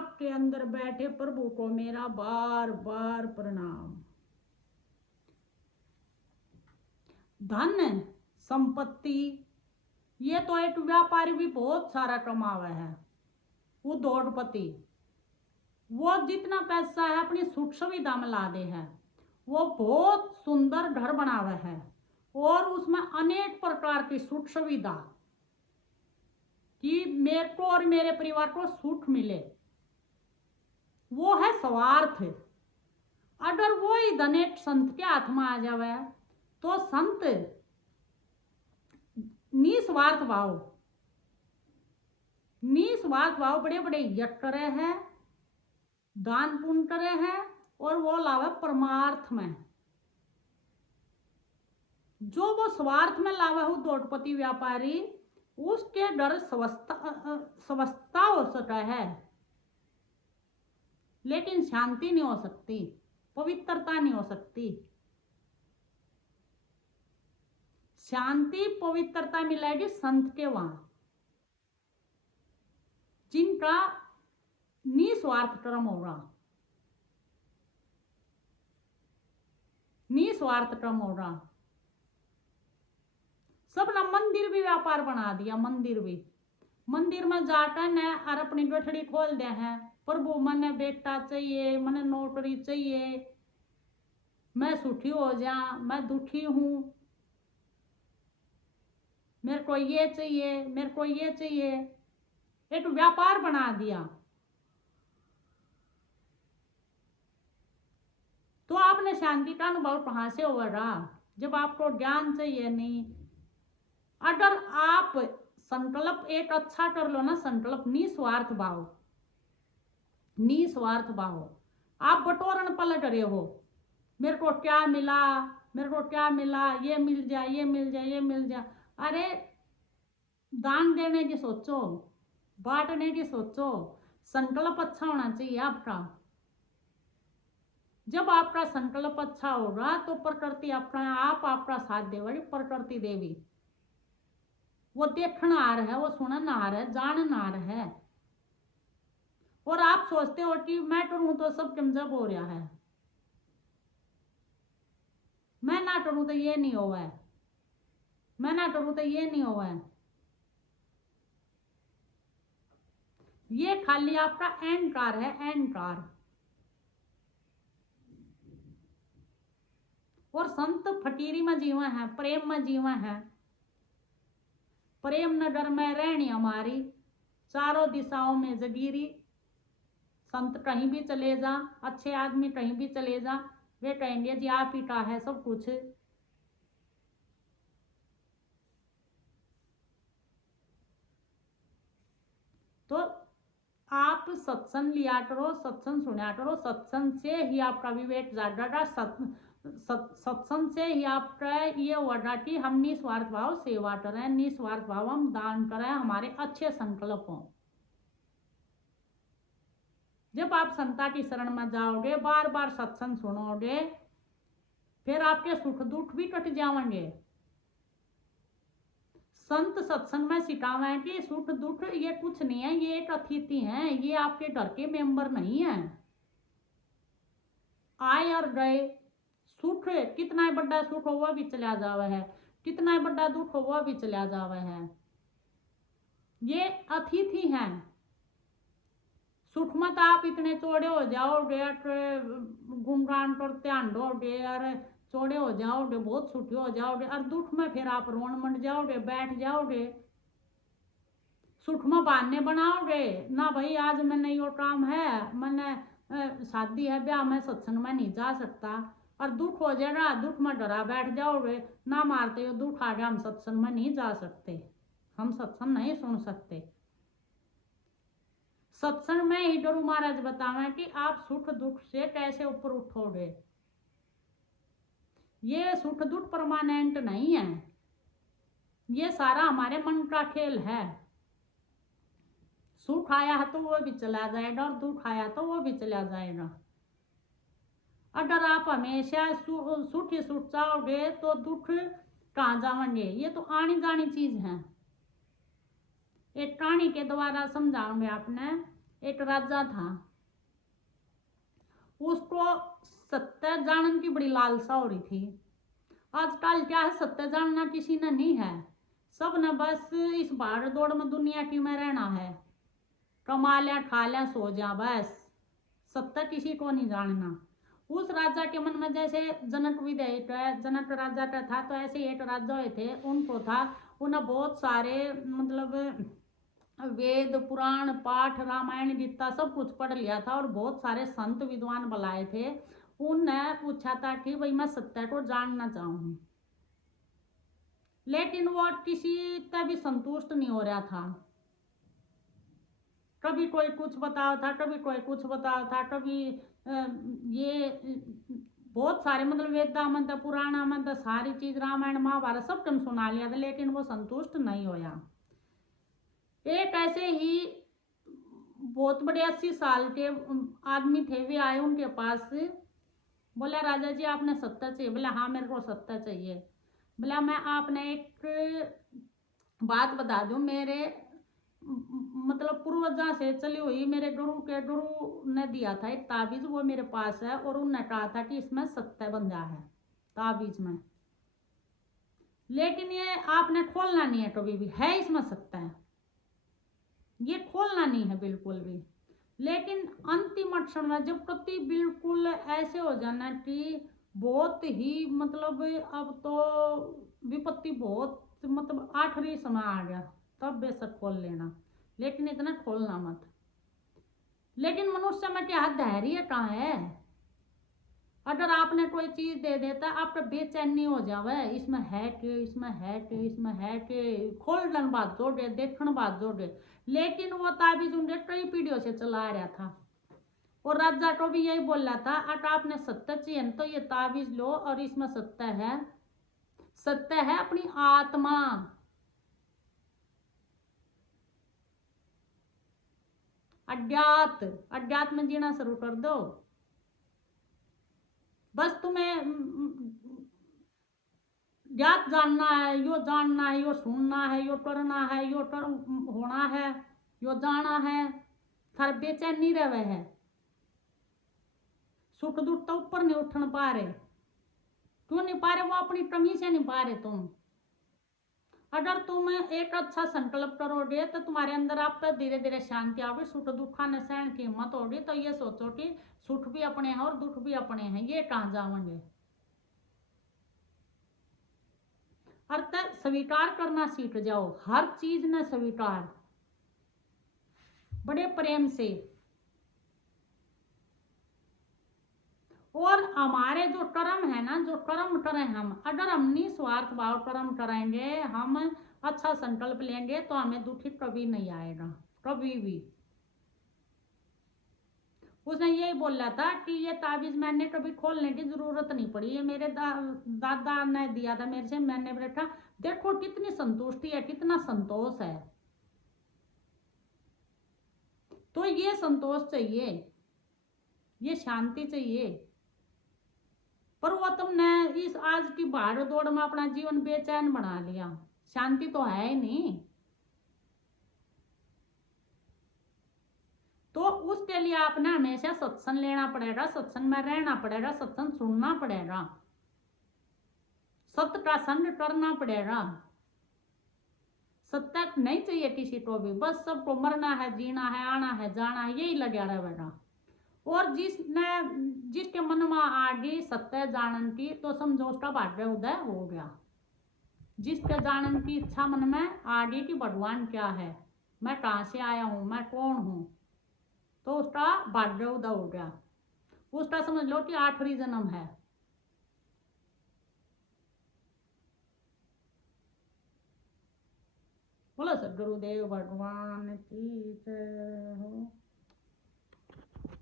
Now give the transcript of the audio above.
आपके अंदर बैठे प्रभु को मेरा बार बार प्रणाम। धन संपत्ति ये तो एक व्यापारी भी बहुत सारा कमावे है, वो दौड़पति, वो जितना पैसा है अपनी सुख सुविधा में ला दे है, वो बहुत सुंदर घर बनावे है और उसमें अनेक प्रकार की सुख सुविधा कि मेरे को और मेरे परिवार को सुख मिले, वो है स्वार्थ। अगर वो ही धन एक संत के हाथ में आ जावे तो संत निस्वार्थ भाव बड़े बड़े यज्ञ करे हैं, दान पुण्य करे हैं और वो लावे परमार्थ में। जो वो स्वार्थ में लावे हो दौड़पति व्यापारी, उसके डर स्वस्थता हो सकता है लेकिन शांति नहीं हो सकती, पवित्रता नहीं हो सकती। शांति पवित्रता मिलेगी संत के वहां, जिनका निस्वार्थ कर्म होगा, निस्वार्थ कर्म होगा। सब ना मंदिर भी व्यापार बना दिया, मंदिर में जाकर न और अपनी गठड़ी खोल दे हैं, प्रभु मने बेटा चाहिए, मने नौकरी चाहिए, मैं सुखी हो जा, मैं दुखी हूं, मेरे को ये चाहिए, मेरे को ये चाहिए, एक व्यापार बना दिया। तो आपने शांति का अनुभव कहां से होगा जब आपको ज्ञान चाहिए नहीं। अगर आप संकल्प एक अच्छा कर लो ना, संकल्प निस्वार्थ भाव, आप बटोरन पलट रहे हो, मेरे को क्या मिला, मेरे को क्या मिला, ये मिल जाए, ये मिल जाए, ये मिल जाए। अरे दान देने की सोचो, बांटने की सोचो, संकल्प अच्छा होना चाहिए आपका। जब आपका संकल्प अच्छा होगा तो प्रकृति अपना आप आपका साथ देगी, प्रकृति देवी। वो देखना आ रहा है, वो सुनना आ रहा है, जानना आ रहा है, और आप सोचते हो कि मैं करूं तो सब कमजोर हो रहा है, मैं ना करूं तो ये नहीं हुआ है, मैं ना करूं तो ये नहीं हुआ है। ये खाली आपका अहंकार है, अहंकार। और संत फकीरी में जीवा है, प्रेम में जीवा है, प्रेम नगर में रहनी हमारी, चारों दिशाओं में जगीरी। संत कहीं भी चले जा, अच्छे आदमी कहीं भी चले जा, वे कहेंगे जी आप ही का है सब कुछ। तो आप सत्संग लिया करो, सत्संग सुना करो, सत्संग से ही आपका विवेक जागेगा, सत्संग से ही आपका ये होगा कि हम निस्वार्थ भाव सेवा करें, निस्वार्थ भाव हम दान करें, हमारे अच्छे संकल्प हों। जब आप संता की शरण में जाओगे, बार बार सत्संग सुनोगे, फिर आपके सुख दुख भी कट जाएंगे। संत सत्संग में सिखावे कि सुख दुख ये कुछ नहीं है, ये एक अतिथि हैं, ये आपके घर के मेंबर नहीं है, आए और गए। सुख कितना बड़ा सुख हो वह भी चला जावा है, कितना बड़ा दुख हो वह भी चला जावा है, ये अतिथि हैं। सुख मत आप इतने चौड़े हो जाओगे, गुणगान करते आंडोगे और चौड़े हो जाओगे, बहुत सुखी हो जाओगे, और दुख में फिर आप रोन मंड जाओगे, बैठ जाओगे, सुख में बहाने बनाओगे ना, भाई आज मैंने यो काम है, मैंने शादी है, ब्याह में, सत्संग में नहीं जा सकता, और दुख हो जाएगा, दुख में डरा बैठ जाओगे, ना मारते हो दुख आ गया, हम सत्संग में नहीं जा सकते, हम सत्संग नहीं सुन सकते। सत्संग में ही गुरु महाराज बतावे कि आप सुख दुख से कैसे ऊपर उठोगे। ये सुख दुख परमानेंट नहीं है, ये सारा हमारे मन का खेल है। सुख आया है तो वो भी चला जाएगा, और दुख आया तो वो भी चला जाएगा। अगर आप हमेशा सुख ही सुख चाहोगे तो दुख कहाँ जाएंगे, ये तो आनी जानी चीज है। एक कहानी के द्वारा समझाऊंगे आपने एक राजा था, उसको सत्य जानने की बड़ी लालसा हो रही थी। आजकल क्या है, सत्य जानना किसी ने नहीं है, सब ने बस इस भाड़ दौड़ में दुनिया की में रहना है, कमा लिया खा लिया सो जा, बस सत्य किसी को नहीं जानना। उस राजा के मन में जैसे जनक विदय जनक राजा का था, तो ऐसे एक राजा हुए थे, उनको था, उन्हें बहुत सारे मतलब वेद पुराण पाठ रामायण गीता सब कुछ पढ़ लिया था, और बहुत सारे संत विद्वान बुलाए थे। उनने पूछा था कि भाई मैं सत्य को जानना चाहूँ, लेकिन वो किसी का भी संतुष्ट नहीं हो रहा था। कभी कोई कुछ बताओ था, कभी कोई कुछ बताओ था, कभी ये बहुत सारे मतलब वेदा मंत्र पुराणा मंत्र सारी चीज रामायण महाभारत सब तुम सुना लिया था, लेकिन वो संतुष्ट नहीं होया। एक ऐसे ही बहुत बड़े 80 साल के आदमी थे, वे आए उनके पास, बोला राजा जी आपने सत्ता चाहिए? बोला हाँ मेरे को सत्ता चाहिए। बोला मैं आपने एक बात बता दूं, मेरे मतलब पूर्वजा से चली हुई मेरे गुरु के गुरु ने दिया था एक ताबीज, वो मेरे पास है, और उन्होंने कहा था कि इसमें सत्य बंधा है ताबीज में, लेकिन ये आपने खोलना नहीं है कभी भी, है इसमें सत्य है, ये खोलना नहीं है बिल्कुल भी। लेकिन अंतिम क्षण में जब प्रति बिल्कुल ऐसे हो जाना कि बहुत ही मतलब अब तो विपत्ति बहुत मतलब आखिरी समय आ गया, तब बेशक खोल लेना, लेकिन इतना खोलना मत। लेकिन मनुष्य में क्या धैर्य कहाँ है? अगर आपने कोई चीज दे देता आपका बेचैनी हो जावे, इसमें है कि इसमें है कि इसमें है कि, खोलन बात जोड़े देखने बात जोड़े, लेकिन वो ताबीज उनके कई पीढ़ियों से चला रहा था। और राजा को भी यही बोल रहा था, अगर आपने सत्य चाहिए तो ये ताबीज लो, और इसमें सत्य है, सत्य है अपनी आत्मा। अज्ञात अज्ञात में जीना शुरू कर दो, बस तुम्हें ज्ञात जानना है, यो जानना है, यो सुनना है, यो करना है, यो होना है, यो जाना है, थार बेचैनी रहे है, सुख दुख तो ऊपर नहीं उठन पा रहे, क्यों नहीं पा रहे? वो अपनी कमी से नहीं पा रहे। तुम अगर तुम एक अच्छा संकल्प करोगे तो तुम्हारे अंदर आप धीरे धीरे शांति आओगी, सुख दुखा न सहन की हिम्मत होगी, तो ये सोचो कि सुख भी अपने हैं और दुख भी अपने हैं, ये कहाँ जाओगे। अर्थात स्वीकार करना सीख जाओ, हर चीज न स्वीकार, बड़े प्रेम से। और हमारे जो कर्म है ना, जो कर्म करें हम, अगर हम निस्वार्थ भाव कर्म करेंगे, हम अच्छा संकल्प लेंगे, तो हमें दुखी कभी नहीं आएगा, कभी भी। उसने यही बोला था कि ये ताबीज मैंने कभी खोलने की जरूरत नहीं पड़ी, ये मेरे दादा ने दिया था मेरे से, मैंने बैठा, देखो कितनी संतुष्टि है, कितना संतोष है। तो ये संतोष चाहिए, ये शांति चाहिए, पर वो तुमने इस आज की भाड़ दौड़ में अपना जीवन बेचैन बना लिया, शांति तो है ही नहीं। तो उसके लिए आपने हमेशा सत्संग लेना पड़ेगा, सत्संग में रहना पड़ेगा, सत्संग सुनना पड़ेगा, सत्य का संग करना पड़ेगा। सत्य नहीं चाहिए किसी को भी, बस सबको मरना है, जीना है, आना है, जाना है, यही लगा रहेगा। और जिसके मन में आ गई सत्य जानन की, तो समझो उसका भाग्य उदय हो गया। जिसके जानन की इच्छा मन में आ गई कि भगवान क्या है, मैं कहाँ से आया हूँ, मैं कौन हूँ, तो उसका भाग्य उदय हो गया, उसका समझ लो कि आखिरी जन्म है। बोलो सदगुरुदेव भगवान की जय हो।